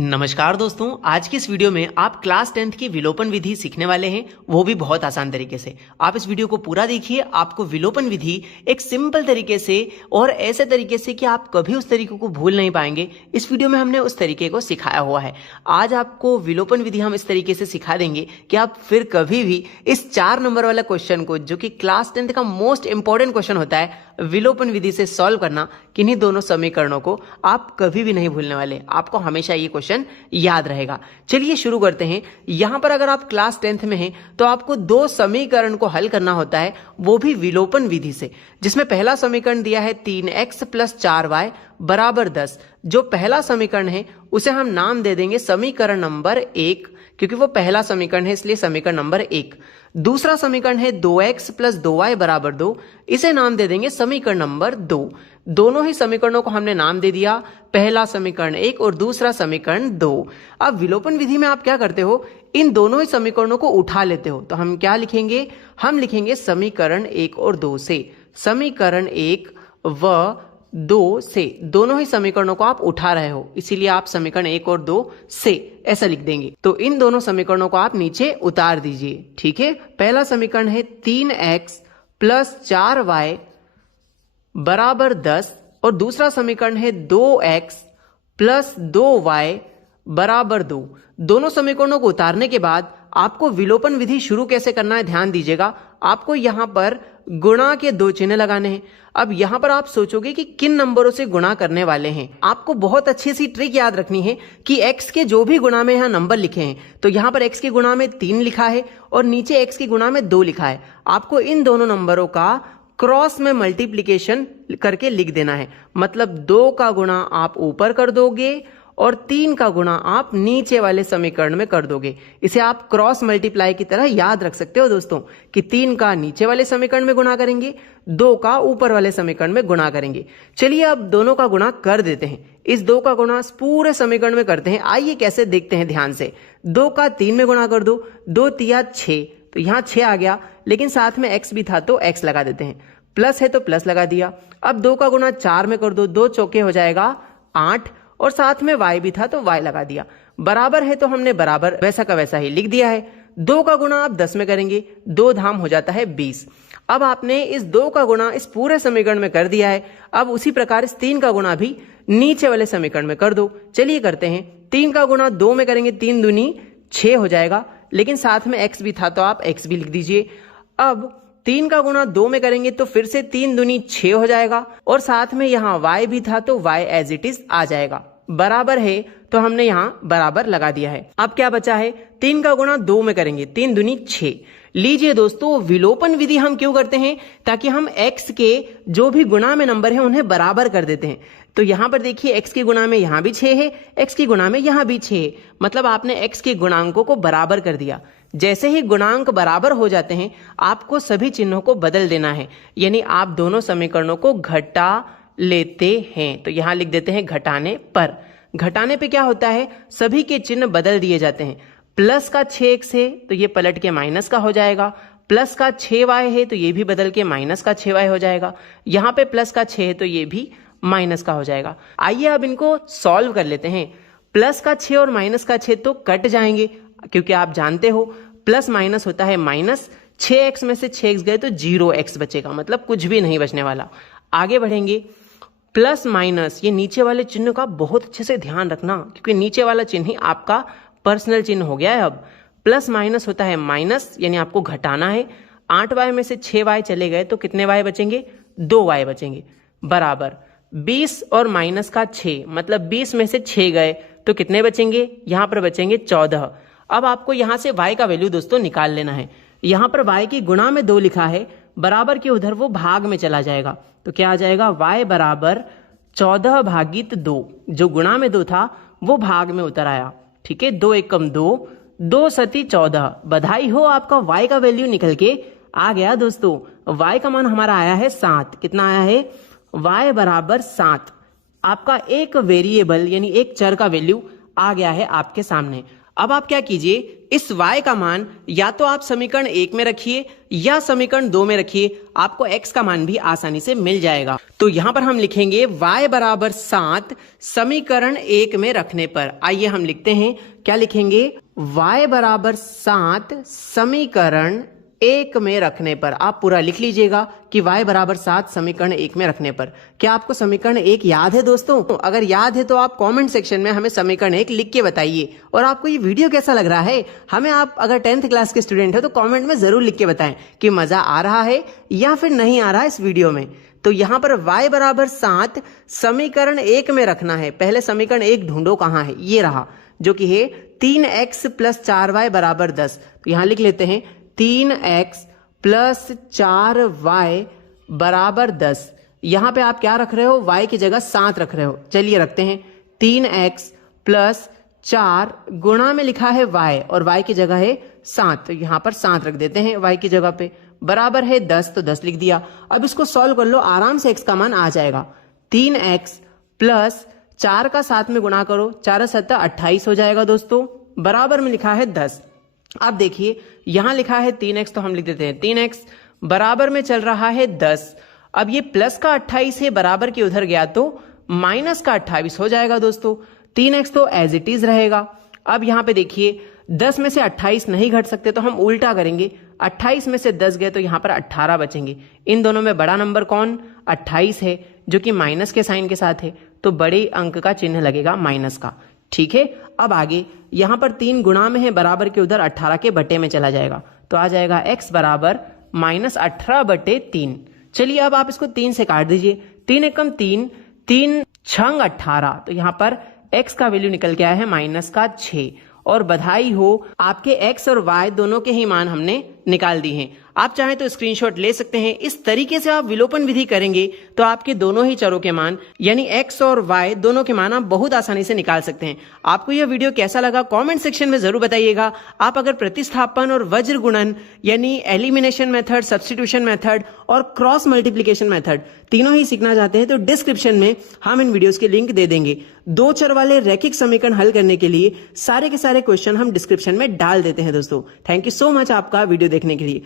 नमस्कार दोस्तों, आज की इस वीडियो में आप क्लास 10th की विलोपन विधि सीखने वाले हैं, वो भी बहुत आसान तरीके से। आप इस वीडियो को पूरा देखिए, आपको विलोपन विधि एक सिंपल तरीके से और ऐसे तरीके से कि आप कभी उस तरीके को भूल नहीं पाएंगे। इस वीडियो में हमने उस तरीके को सिखाया हुआ है। आज आपको विलोपन विधि हम इस तरीके से सिखा देंगे कि आप फिर कभी भी इस 4 नंबर वाला क्वेश्चन को, जो कि क्लास 10th का मोस्ट इंपॉर्टेंट क्वेश्चन होता है, विलोपन विधि से सॉल्व करना, किन्हीं दोनों समीकरणों को आप कभी भी नहीं भूलने वाले। आपको हमेशा ये क्वेश्चन याद रहेगा। चलिए शुरू करते हैं। यहां पर अगर आप क्लास 10th में हैं तो आपको 2 समीकरण को हल करना होता है, वो भी विलोपन विधि से, जिसमें पहला समीकरण दिया है 3x + 4y = 10। जो पहला समीकरण है उसे हम नाम दे देंगे समीकरण नंबर 1, क्योंकि वो पहला समीकरण है, इसलिए समीकरण नंबर 1। दूसरा समीकरण है 2x + 2y = 2, इसे नाम दे देंगे समीकरण नंबर 2। दोनों ही समीकरणों को हमने नाम दे दिया, पहला समीकरण 1 और दूसरा समीकरण 2। अब विलोपन विधि में आप क्या करते हो, इन दोनों ही समीकरणों को उठा लेते हो। तो हम क्या लिखेंगे, हम लिखेंगे समीकरण 1 और 2 से। समीकरण 1 व 2 से दोनों ही समीकरणों को आप उठा रहे हो, इसीलिए आप समीकरण 1 और 2 से ऐसा लिख देंगे। तो इन दोनों समीकरणों को आप नीचे उतार दीजिए। ठीक है, पहला समीकरण है 3x + 4y = 10 और दूसरा समीकरण है 2x + 2y = 2। दोनों समीकरणों को उतारने के बाद आपको विलोपन विधि शुरू कैसे करना है, ध्यान दीजिएगा। आपको यहां पर गुणा के 2 चिन्ह लगाने हैं। अब यहां पर आप सोचोगे कि किन नंबरों से गुणा करने वाले हैं। आपको बहुत अच्छी सी ट्रिक याद रखनी है कि x के जो भी गुणा में यहां नंबर लिखे हैं, तो यहां पर x के गुणा में 3 लिखा है और नीचे x के गुणा में 2 लिखा है। आपको इन दोनों नंबरों का क्रॉस में मल्टीप्लीकेशन करके लिख देना है। मतलब 2 का गुणा आप ऊपर कर दोगे और 3 का गुणा आप नीचे वाले समीकरण में कर दोगे। इसे आप क्रॉस मल्टीप्लाई की तरह याद रख सकते हो दोस्तों, कि 3 का नीचे वाले समीकरण में गुणा करेंगे, 2 का ऊपर वाले समीकरण में गुणा करेंगे। चलिए अब दोनों का गुणा कर देते हैं। इस 2 का गुणा पूरे समीकरण में करते हैं। आइए कैसे देखते हैं ध्यान से। 2 का 3 में गुणा कर दो, 2 तिया 6, तो यहां 6 आ गया, लेकिन साथ में x भी था तो x लगा देते हैं। प्लस है तो प्लस लगा दिया। अब 2 का गुणा 4 में कर दो, 2 चौके हो जाएगा 8, और साथ में y भी था तो y लगा दिया। बराबर है तो हमने बराबर वैसा का वैसा ही लिख दिया है। 2 का गुणा आप 10 में करेंगे, 2 धाम हो जाता है 20। अब आपने इस 2 का गुणा इस पूरे समीकरण में कर दिया है। अब उसी प्रकार इस 3 का गुणा भी नीचे वाले समीकरण में कर दो। चलिए करते हैं। 3 का गुणा 2 में करेंगे, 3 दूनी 6 हो जाएगा, लेकिन साथ में x भी था तो आप x भी लिख दीजिए। अब 3 का गुणा 2 में करेंगे तो फिर से 3 दूनी 6 हो जाएगा, और साथ में यहाँ y भी था तो y एज इट इज आ जाएगा। बराबर है तो हमने यहाँ बराबर लगा दिया है। अब क्या बचा है, 3 का गुणा 2 में करेंगे, 3 दूनी 6। लीजिए दोस्तों, विलोपन विधि हम क्यों करते हैं, ताकि हम x के जो भी गुणा में नंबर है उन्हें बराबर कर देते हैं। तो यहां पर देखिए, x के गुणा में यहां भी 6 है, x के गुणा में यहां भी 6 है, मतलब आपने x के गुणांकों को बराबर कर दिया। जैसे ही गुणांक बराबर हो जाते हैं, आपको सभी चिन्हों को बदल देना है, यानी आप दोनों समीकरणों को घटा लेते हैं। तो यहां लिख देते हैं घटाने पर। घटाने पे क्या होता है, सभी के चिन्ह बदल दिए जाते हैं। प्लस का 6x है तो ये पलट के माइनस का हो जाएगा, प्लस का 6y है तो ये भी बदल के माइनस का 6y हो जाएगा, यहाँ पे प्लस का 6 है तो ये भी माइनस का हो जाएगा। आइए अब इनको सॉल्व कर लेते हैं। प्लस का 6 और माइनस का 6 तो कट जाएंगे, क्योंकि आप जानते हो प्लस माइनस होता है माइनस। 6x में से 6x गए तो 0x बचेगा, मतलब कुछ भी नहीं बचने वाला। आगे बढ़ेंगे। प्लस माइनस, ये नीचे वाले चिन्ह का बहुत अच्छे से ध्यान रखना, क्योंकि नीचे वाला चिन्ह ही आपका पर्सनल चिन्ह हो गया है। अब प्लस माइनस होता है माइनस, यानी आपको घटाना है। 8y में से 6y चले गए तो कितने y बचेंगे, 2y बचेंगे। बराबर 20 और माइनस का 6, मतलब 20 में से 6 गए तो कितने बचेंगे, यहां पर बचेंगे 14। अब आपको यहां से y का वैल्यू दोस्तों निकाल लेना है। यहां पर y की गुणा में 2 लिखा है, बराबर के उधर वो भाग में चला जाएगा, तो क्या आ जाएगा, y = 14/2। जो गुणा में 2 था वो भाग में उतर आया। ठीक है, 2 एकम 2, 2 सती 14। बधाई हो, आपका y का वैल्यू निकल के आ गया दोस्तों। y का मान हमारा आया है 7। कितना आया है, y = 7। आपका एक वेरिएबल यानी एक चर का वैल्यू आ गया है आपके सामने। अब आप क्या कीजिए, इस y का मान या तो आप समीकरण 1 में रखिए या समीकरण 2 में रखिए, आपको x का मान भी आसानी से मिल जाएगा। तो यहां पर हम लिखेंगे y बराबर 7 समीकरण 1 में रखने पर। आइए हम लिखते हैं, क्या लिखेंगे, y बराबर 7 समीकरण 1 में रखने पर। आप पूरा लिख लीजिएगा कि y बराबर 7 समीकरण 1 में रखने पर। क्या आपको समीकरण 1 याद है दोस्तों? अगर याद है तो आप कमेंट सेक्शन में हमें समीकरण 1 लिख के बताइए। और आपको ये वीडियो कैसा लग रहा है, हमें आप अगर 10th क्लास के स्टूडेंट हो तो कमेंट में जरूर लिख के बताएं कि मजा आ रहा है या फिर नहीं आ रहा इस वीडियो में। तो यहां पर y बराबर 7 समीकरण 1 में रखना है। पहले समीकरण 1 ढूंढो, कहां है, ये रहा, जो कि है 3x + 4y बराबर 10। तो यहां लिख लेते हैं 3x + 4y बराबर 10। यहां पे आप क्या रख रहे हो, y की जगह 7 रख रहे हो। चलिए रखते हैं, 3x + 4 गुणा में लिखा है y और y की जगह है 7, तो यहां पर 7 रख देते हैं y की जगह पे, बराबर है 10, तो 10 लिख दिया। अब इसको सॉल्व कर लो, आराम से x का मान आ जाएगा। 3x + 4 का 7 में गुणा करो, 4 × 7 = 28 हो जाएगा दोस्तों, बराबर में लिखा है 10। अब देखिए यहां लिखा है 3x, तो हम लिख देते हैं 3x, बराबर में चल रहा है 10। अब ये प्लस का 28 है, बराबर के उधर गया तो माइनस का 28 हो जाएगा दोस्तों। 3x तो एज इट इज रहेगा। अब यहां पे देखिए 10 में से 28 नहीं घट सकते, तो हम उल्टा करेंगे, 28 में से 10 गए तो यहां पर 18 बचेंगे। इन दोनों में बड़ा नंबर कौन, 28 है, जो कि माइनस के साइन के साथ है, तो बड़े अंक का चिन्ह लगेगा माइनस का। ठीक है, अब आगे यहां पर 3 गुणा में है, बराबर के उधर 18 के बटे में चला जाएगा, तो आ जाएगा x बराबर -18/3। चलिए अब आप इसको 3 से काट दीजिए, 3 एकम 3, 3 छंग 18, तो यहां पर x का वैल्यू निकल के आया है -6। और बधाई हो, आपके x और y दोनों के ही मान हमने निकाल दी हैं। आप चाहें तो स्क्रीनशॉट ले सकते हैं। इस तरीके से आप विलोपन विधि करेंगे तो आपके दोनों ही चरों के मान यानी x और y दोनों के मान आप बहुत आसानी से निकाल सकते हैं। आपको यह वीडियो कैसा लगा कमेंट सेक्शन में जरूर बताइएगा। आप अगर प्रतिस्थापन और वज्र गुणन यानी एलिमिनेशन मेथड, सब्स्टिट्यूशन मेथड और क्रॉस मल्टीप्लीकेशन मेथड तीनों ही सीखना चाहते हैं तो डिस्क्रिप्शन में हम इन वीडियोस के लिंक दे देंगे। 2 चर वाले रैखिक समीकरण हल करने के लिए सारे के सारे क्वेश्चन हम डिस्क्रिप्शन में डाल देते हैं दोस्तों। थैंक यू सो मच आपका वीडियो देखने के लिए।